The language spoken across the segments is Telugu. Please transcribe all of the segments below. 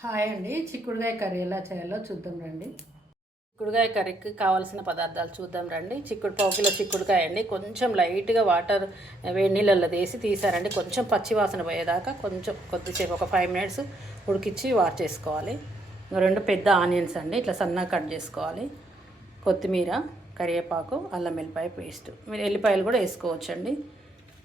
హాయ్ అండి. చిక్కుడుగాయ కర్రీ ఎలా చేయాలో చూద్దాం రండి. చిక్కుడుగాయ కర్రీకి కావాల్సిన పదార్థాలు చూద్దాం రండి. చిక్కుడు పావు కిలో చిక్కుడుకాయ అండి. కొంచెం లైట్గా వాటర్ వేడి నీళ్ళల్లో వేసి తీసారండి. కొంచెం పచ్చి వాసన పోయేదాకా కొంచెం కొద్దిసేపు ఒక ఫైవ్ మినిట్స్ ఉడికిచ్చి వార్ చేసుకోవాలి. రెండు పెద్ద ఆనియన్స్ అండి. ఇట్లా సన్నగా కట్ చేసుకోవాలి. కొత్తిమీర కరివేపాకు అల్లం వెల్లిపాయ పేస్ట్. మీరు ఎల్లిపాయలు కూడా వేసుకోవచ్చండి.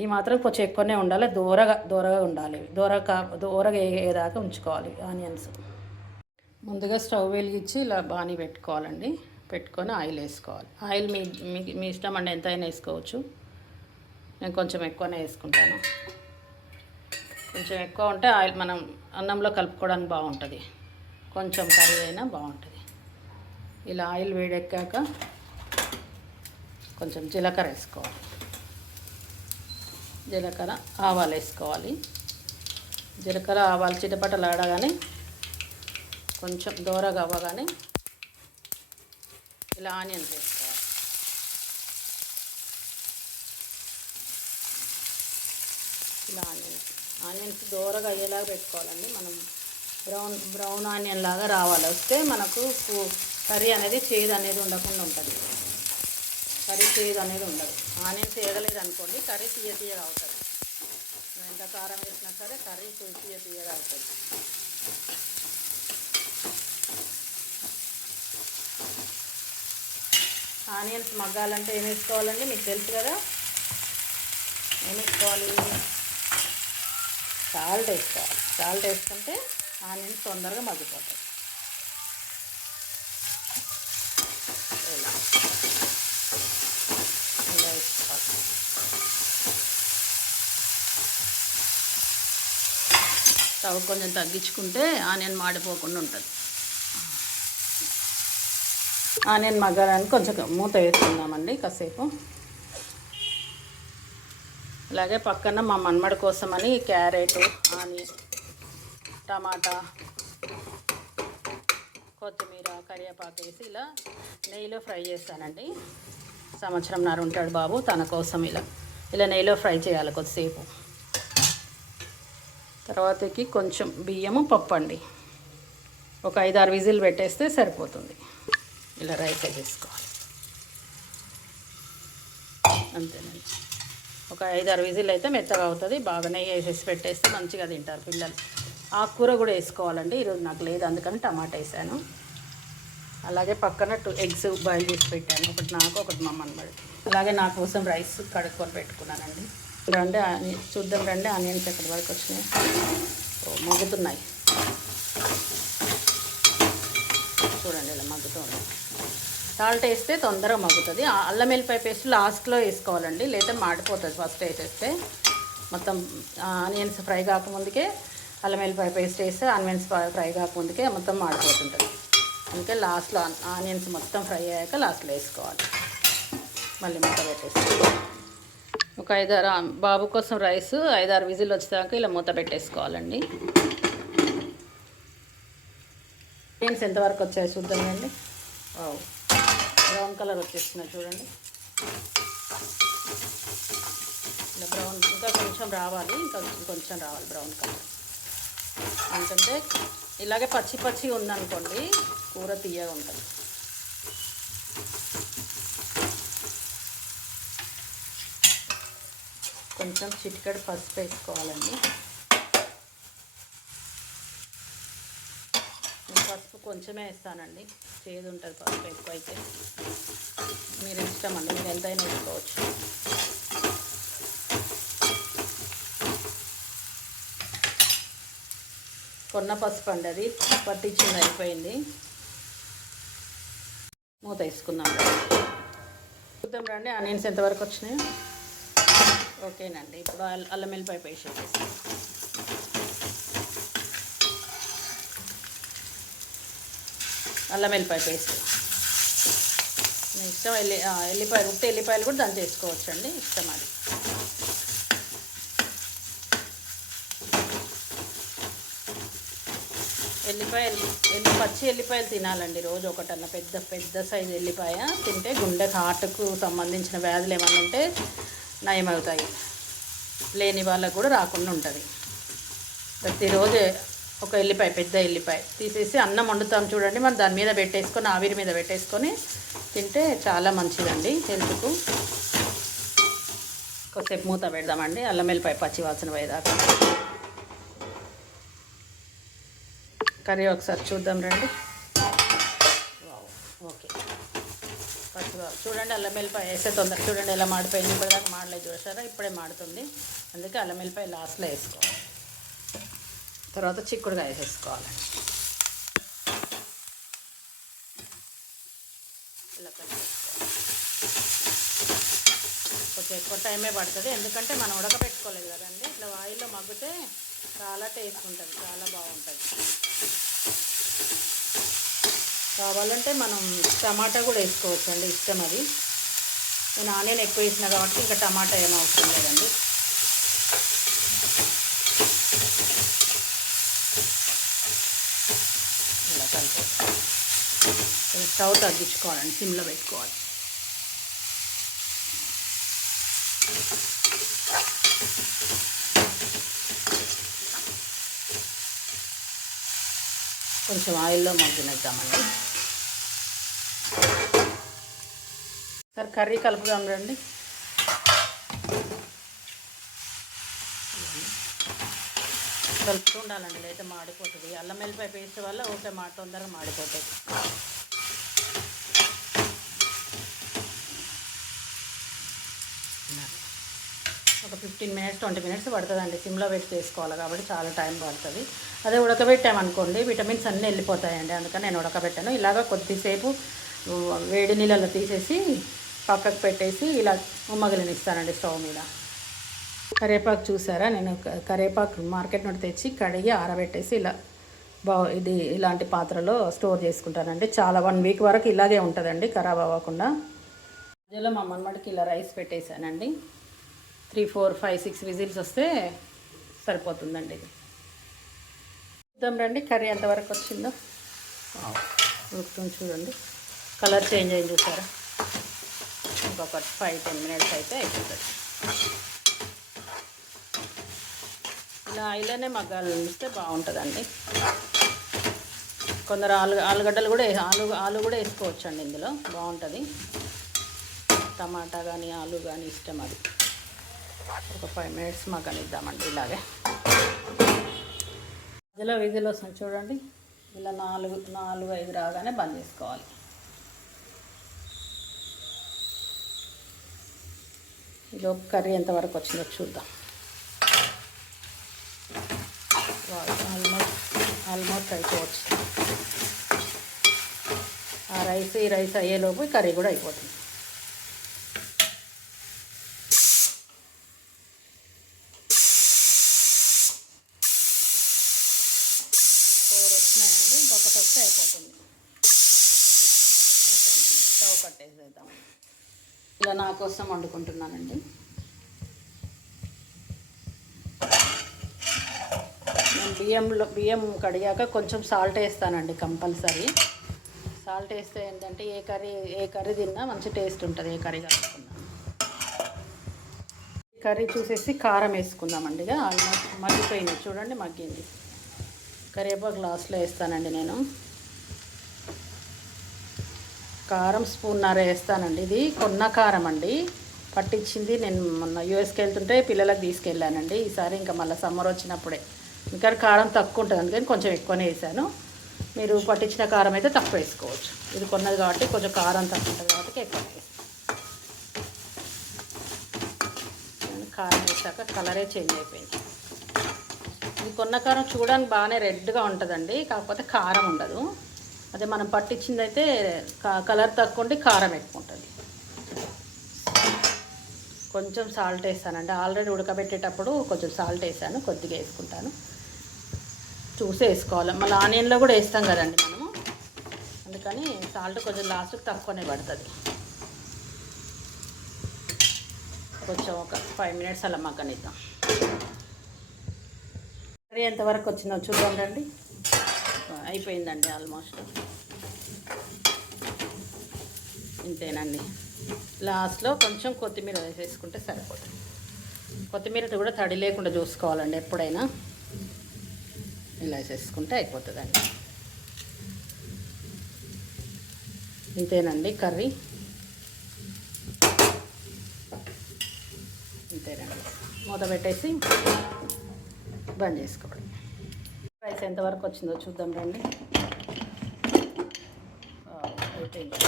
ఈ మాత్రం కొంచెం ఎక్కువనే ఉండాలి. దూరగా దూరగా ఉండాలి. దూరగా దూరగా వేయేదాకా ఉంచుకోవాలి ఆనియన్స్. ముందుగా స్టవ్ వెలిగించి ఇలా బాణీ పెట్టుకోవాలండి. పెట్టుకొని ఆయిల్ వేసుకోవాలి. ఆయిల్ మీ మీ మీ ఇష్టం అండి. ఎంతైనా వేసుకోవచ్చు. నేను కొంచెం ఎక్కువనే వేసుకుంటాను. కొంచెం ఎక్కువ ఉంటే ఆయిల్ మనం అన్నంలో కలుపుకోవడానికి బాగుంటుంది. కొంచెం కర్రీ అయినా బాగుంటుంది. ఇలా ఆయిల్ వేడెక్కాక కొంచెం జీలకర్ర వేసుకోవాలి. జీలకర్ర ఆవాలు వేసుకోవాలి. జీలకర్ర ఆవాలు చిటపటలు ఆడగానే కొంచెం దూరగా అవ్వగానే ఇలా ఆనియన్స్ వేసుకోవాలి. ఇలా ఆనియన్స్ ఆనియన్స్ దూరగా అయ్యేలాగా పెట్టుకోవాలండి. మనం బ్రౌన్ బ్రౌన్ ఆనియన్ లాగా రావాలి. వస్తే మనకు కర్రీ అనేది చేదు అనేది ఉండకుండా ఉంటుంది. కర్రీ చేదు అనేది ఉండదు. ఆనియన్స్ వేయగలేదు అనుకోండి కర్రీ తీయ తీయగా అవుతుంది ఎంత కారం వేసినా సరే కర్రీ తీయ తీయగా అవుతుంది ఆనియన్స్ మగ్గాలంటే ఏం వేసుకోవాలండి? మీకు తెలుసు కదా? ఏమి వేసుకోవాలి? సాల్ట్ వేసుకోవాలి. సాల్ట్ వేసుకుంటే ఆనియన్స్ తొందరగా మగ్గిపోతాయి ఇలా ఇలా వేసుకోవాలి స్టవ్ కొంచెం తగ్గించుకుంటే ఆనియన్ మాడిపోకుండా ఉంటుంది. ఆనియన్ మగ్గాలని కొంచెం మూత వేసుకుందామండి కాసేపు. అలాగే పక్కన మా మన్మడి కోసమని క్యారెట్ ఆనియన్ టమాటా కొత్తిమీర కరివేపాకు వేసి ఇలా నెయ్యిలో ఫ్రై చేస్తానండి. సంవత్సరం నారు ఉంటాడు బాబు తన కోసం ఇలా. ఇలా నెయ్యిలో ఫ్రై చేయాలి కొద్దిసేపు. తర్వాతకి కొంచెం బియ్యము పప్పు అండి ఒక ఐదు ఆరు విజిల్ పెట్టేస్తే సరిపోతుంది. ఇలా రైస్ వేసుకోవాలి అంతేనండి. ఒక ఐదు ఆరు విజిల్ అయితే మెత్తగా అవుతుంది. బాగా నెయ్యి వేసేసి పెట్టేస్తే మంచిగా తింటారు పిల్లలు. ఆకుకూర కూడా వేసుకోవాలండి. ఈరోజు నాకు లేదు అందుకని టమాటా వేసాను. అలాగే పక్కన టూ ఎగ్స్ బాయిల్ చేసి పెట్టాను. ఒకటి నాకు ఒకటి మా అమ్మడి అలాగే నా కోసం రైస్ కడుక్కొని పెట్టుకున్నానండి. రండి చూద్దాం రండి ఆనియన్స్ ఎక్కడి వరకు వచ్చినాయి. మగ్గుతున్నాయి. చూడండి ఇలా మగ్గుతుంది సాల్ట్ వేస్తే తొందరగా మగ్గుతుంది. అల్లం వెల్లిపాయ పేస్ట్ లాస్ట్లో వేసుకోవాలండి లేదా మాడిపోతుంది ఫస్ట్ వేసేస్తే. మొత్తం ఆనియన్స్ ఫ్రై కాకముందుకే అల్లం వెల్లిపాయ పేస్ట్ వేస్తే ఆనియన్స్ ఫ్రై కాకముందుకే మొత్తం మాడిపోతుంటుంది. అందుకే లాస్ట్లో ఆనియన్స్ మొత్తం ఫ్రై అయ్యాక లాస్ట్లో వేసుకోవాలి. మళ్ళీ మొత్తం పెట్టేసుకోవాలి. ఒక ఐదారు బాబు కోసం రైస్ ఐదారు విజిల్ వచ్చేదాకా ఇలా మూత పెట్టేసుకోవాలండి. ఆనియన్స్ ఎంతవరకు వచ్చాయి చూద్దామండి బ్రౌన్ కలర్ వచ్చేస్తున్నాయి చూడండి. ఇలా బ్రౌన్ ఇంకా కొంచెం రావాలి ఇంకా కొంచెం రావాలి బ్రౌన్ కలర్ ఎందుకంటే ఇలాగే పచ్చి పచ్చి ఉందనుకోండి కూర తీయగా ఉంటుంది. కొంచెం చిటికెడు పసుపు వేసుకోవాలండి. నేను పసుపు కొంచెమే వేస్తానండి. చేదు ఉంటుంది పసుపు ఎక్కువ అయితే మీరు ఇష్టం అండి మీరు ఎంతైనా వేసుకోవచ్చు. కొన్న పసుపు అండి అది పట్టించింది అయిపోయింది. మూత వేసుకుందాం. రండి. చూద్దాం రండి ఆనియన్స్ ఎంతవరకు వచ్చినాయి. ఓకేనండి. ఇప్పుడు అల్లం వెల్లిపాయ పేస్ట్ వేసేసి అల్లం వెల్లిపాయ పేస్ట్. మీ ఇష్టం ఎల్లి ఆ, ఎల్లిపాయలు ఉట్టి ఎల్లిపాయలు కూడా దాన్ని చేసుకోవచ్చు అండి ఇష్టం అది. ఎల్లిపాయలు ఎల్లి పచ్చి ఎల్లిపాయలు తినాలండి రోజు ఒకటన్న. పెద్ద పెద్ద సైజు ఎల్లిపాయ తింటే గుండె హార్ట్కు సంబంధించిన వ్యాధులు ఏమైనా ఉంటే నయమవుతాయి. లేని వాళ్ళకు కూడా రాకుండా ఉంటుంది. ప్రతిరోజు ఒక ఎల్లిపాయ పెద్ద ఎల్లిపాయ తీసేసి అన్నం వండుతాం చూడండి. మనం దాని మీద పెట్టేసుకొని ఆవిరి మీద పెట్టేసుకొని తింటే చాలా మంచిదండి. హెల్త్కు కొద్దిసేపు మూత పెడదామండి. అల్లం వెల్లిపాయ పచ్చి వాసన పోయేదాకా. కర్రీ ఒకసారి చూద్దాం రండి వావ్, ఓకే పచ్చి వా- చూడండి అల్లం వెల్లిపాయ వేస్తే తొందర చూడండి ఎలా మాడిపోయింది. ఇప్పటిదాకా మాడలేదు చూసారా ఇప్పుడే మాడుతుంది. అందుకే అల్లం వెల్లిపాయ లాస్ట్లో వేసుకోవాలి. తర్వాత చిక్కుడుగా వేసేసుకోవాలి. ఇలా కొంచెం ఎక్కువ టైమే పడుతుంది. ఎందుకంటే మనం ఉడకబెట్టుకోలేదు కదండి. ఇట్లా ఆయిల్లో మగ్గితే చాలా టేస్ట్ ఉంటుంది చాలా బాగుంటుంది. కావాలంటే మనం టమాటా కూడా వేసుకోవచ్చు అండి ఇష్టం అది. నేను ఆనియన్ ఎక్కువ వేసిన కాబట్టి ఇంకా టమాటా ఏం అవసరం లేదండి. ఇలా కలిపి స్టవ్ తగ్గించుకోవాలండి సిమ్లో పెట్టుకోవాలి. కొంచెం ఆయిల్లో మగ్గినద్దామండి కర్రీ కలుపుదాం రండి. కలుపుతూ ఉండాలండి లేదా మాడిపోతుంది. అల్లం వెల్లిపాయ పేస్ట్ వల్ల ఓకే మా తొందరగా మాడిపోతుంది ఒక ఫిఫ్టీన్ మినిట్స్ ట్వంటీ మినిట్స్ పడుతుందండి. సిమ్లో పెట్టి చేసుకోవాలి కాబట్టి చాలా టైం పడుతుంది. అదే ఉడకబెట్టామనుకోండి విటమిన్స్ అన్నీ వెళ్ళిపోతాయండి. అందుకని నేను ఉడకబెట్టాను. ఇలాగ కొద్దిసేపు వేడి నీళ్ళలో తీసేసి పక్కకు పెట్టేసి ఇలా ఉమ్మగలినిస్తానండి స్టవ్ మీద. కరివేపాకు చూసారా? నేను క- కరివేపాకు మార్కెట్ నుండి తెచ్చి కడిగి ఆరబెట్టేసి ఇలా బా ఇది ఇలాంటి పాత్రలో స్టోర్ చేసుకుంటానండి. చాలా వన్ వీక్ వరకు ఇలాగే ఉంటుందండి ఖరాబ్ అవ్వకుండా. మధ్యలో మా మన్మడికి ఇలా రైస్ పెట్టేశానండి. Three four five six whistles వస్తే సరిపోతుందండి. ఇది చూద్దాం రండి కర్రీ ఎంతవరకు వచ్చిందో. ఉడుకుతుంది చూడండి. కలర్ చేంజ్ అయింది చూసారా? ఇంకొక ఫైవ్ టెన్ మినిట్స్ అయితే అయిపోతుంది. ఇలా ఆయిల్లోనే మగ్గాలిస్తే బాగుంటుందండి. కొందరు ఆలు ఆలుగడ్డలు కూడా ఆలు ఆలు కూడా వేసుకోవచ్చండి ఇందులో. బాగుంటుంది. టమాటా కానీ ఆలు కానీ ఇష్టం అది. ఒక ఫైవ్ మినిట్స్ మగ్గనిద్దామండి ఇలాగే. మధ్యలో విధులు వస్తుంది చూడండి. ఇలా నాలుగు నాలుగు ఐదు రాగానే బంద్ చేసుకోవాలి. ఇది కర్రీ ఎంతవరకు వచ్చిందో చూద్దాం. ఆల్మోస్ట్ ఆల్మోస్ట్ అయిపోవచ్చు. ఆ రైస్ ఈ రైస్ అయ్యేలోపు కర్రీ కూడా అయిపోతుంది ఫోర్ వచ్చినాయండి ఇంకొకటి వస్తే అయిపోతుంది అయిపోయిందండి. స్టవ్ కట్టేసేద్దాం ఇలా నా కోసం వండుకుంటున్నానండి. నేను బియ్యంలో బియ్యం కడిగాక కొంచెం సాల్ట్ వేస్తానండి కంపల్సరీ. సాల్ట్ వేస్తే ఏంటంటే ఏ కర్రీ ఏ కర్రీ తిన్నా మంచి టేస్ట్ ఉంటుంది ఏ కర్రీ కలుపుకున్నా కర్రీ చూసేసి కారం వేసుకుందామండి ఇక. ఆల్మోస్ట్ మగ్గిపోయింది చూడండి మగ్గింది. కరివేపాకు లాస్ట్లో వేస్తానండి నేను. కారం స్పూన్నర వేస్తానండి. ఇది కొన్న కారం అండి. పట్టించింది నేను మొన్న యూఎస్కి వెళ్తుంటే పిల్లలకు తీసుకెళ్ళానండి. ఈసారి ఇంకా మళ్ళీ సమ్మర్ వచ్చినప్పుడే. ఇంకా కారం తక్కువ ఉంటుంది అందుకని కొంచెం ఎక్కువనే వేసాను. మీరు పట్టించిన కారం అయితే తక్కువ వేసుకోవచ్చు. ఇది కొన్నది కాబట్టి కొంచెం కారం తక్కువ ఉంటుంది కాబట్టి ఎక్కువ కారం వేసాక కలరే చేంజ్ అయిపోయింది. ఇది కొన్న కారం చూడడానికి బాగానే రెడ్గా ఉంటుందండి కాకపోతే కారం ఉండదు. అదే మనం పట్టించింది అయితే క- కలర్ తక్కువ ఉండి కారం ఎక్కువ ఉంటుంది కొంచెం సాల్ట్ వేస్తానండి ఆల్రెడీ ఉడకబెట్టేటప్పుడు కొంచెం సాల్ట్ వేసాను కొద్దిగా వేసుకుంటాను. చూసి వేసుకోవాలి. మళ్ళీ ఆనియన్లో కూడా వేస్తాం కదండి మనము. అందుకని సాల్ట్ కొంచెం లాస్ట్కి తక్కువనే పడుతుంది. కొంచెం ఒక ఫైవ్ మినిట్స్ అలా మగ్గనిద్దాం. కర్రీ ఎంతవరకు వచ్చిందో చూడండి అయిపోయిందండి ఆల్మోస్ట్. ఇంతేనండి. లాస్ట్లో కొంచెం కొత్తిమీర వేసేసుకుంటే సరిపోతుంది. కొత్తిమీర కూడా తడి లేకుండా చూసుకోవాలండి ఎప్పుడైనా. ఇలా వేసేసుకుంటే అయిపోతుందండి. ఇంతేనండి కర్రీ. ఇంతేనండి. మూత పెట్టేసి బంద్ చేసుకోవడం. రైస్ ఎంతవరకు వచ్చిందో చూద్దాం రండి. అయిపోయింది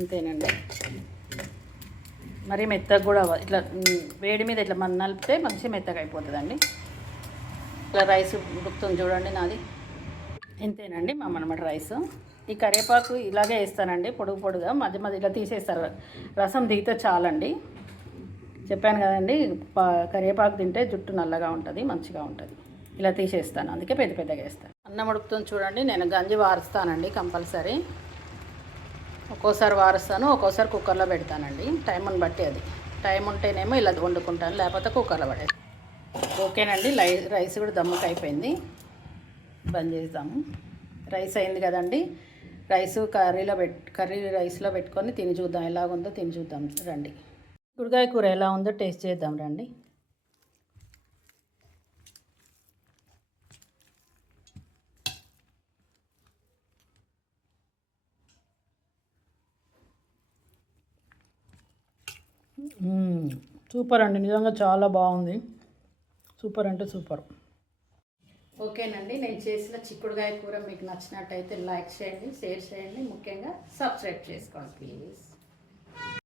ఇంతేనండి. మరి మెత్తగా కూడా ఇట్లా వేడి మీద ఇట్లా మన నలిపితే మంచి మెత్తగా అయిపోతుందండి. ఇట్లా రైస్ ఉడుకుతుంది చూడండి నాది. ఇంతేనండి మా మనమాట రైస్. ఈ కరివేపాకు ఇలాగే వేస్తానండి పొడుగు పొడుగా. మధ్య మధ్య ఇట్లా తీసేస్తారు. రసం దిగితే చాలండి. చెప్పాను కదండి కరివేపాకు తింటే జుట్టు నల్లగా ఉంటుంది మంచిగా ఉంటుంది. ఇలా తీసేస్తాను అందుకే పెద్ద పెద్దగా వేస్తాను. అన్నం ఉడుకుతుంది చూడండి నేను గంజి వారుస్తానండి కంపల్సరీ. ఒక్కోసారి వారుస్తాను ఒక్కోసారి కుక్కర్లో పెడతానండి టైంని బట్టి అది. టైం ఉంటేనేమో ఇలా వండుకుంటాను లేకపోతే కుక్కర్లో పడేది ఓకేనండి లై రైస్ కూడా దమ్ముకు అయిపోయింది. బంద్ చేద్దాము. రైస్ అయింది కదండి రైస్ కర్రీలో పెట్ కర్రీ రైస్లో పెట్టుకొని తిని చూద్దాం ఎలాగుందో తిని చూద్దాం రండి. గుడికాయ కూర ఎలా ఉందో టేస్ట్ చేద్దాం రండి. సూపర్ అండి నిజంగా చాలా బాగుంది. సూపర్ అంటే సూపర్. ఓకేనండి నేను చేసిన చిక్కుడుగాయ కూర మీకు నచ్చినట్టయితే లైక్ చేయండి షేర్ చేయండి ముఖ్యంగా సబ్స్క్రైబ్ చేసుకోండి ప్లీజ్.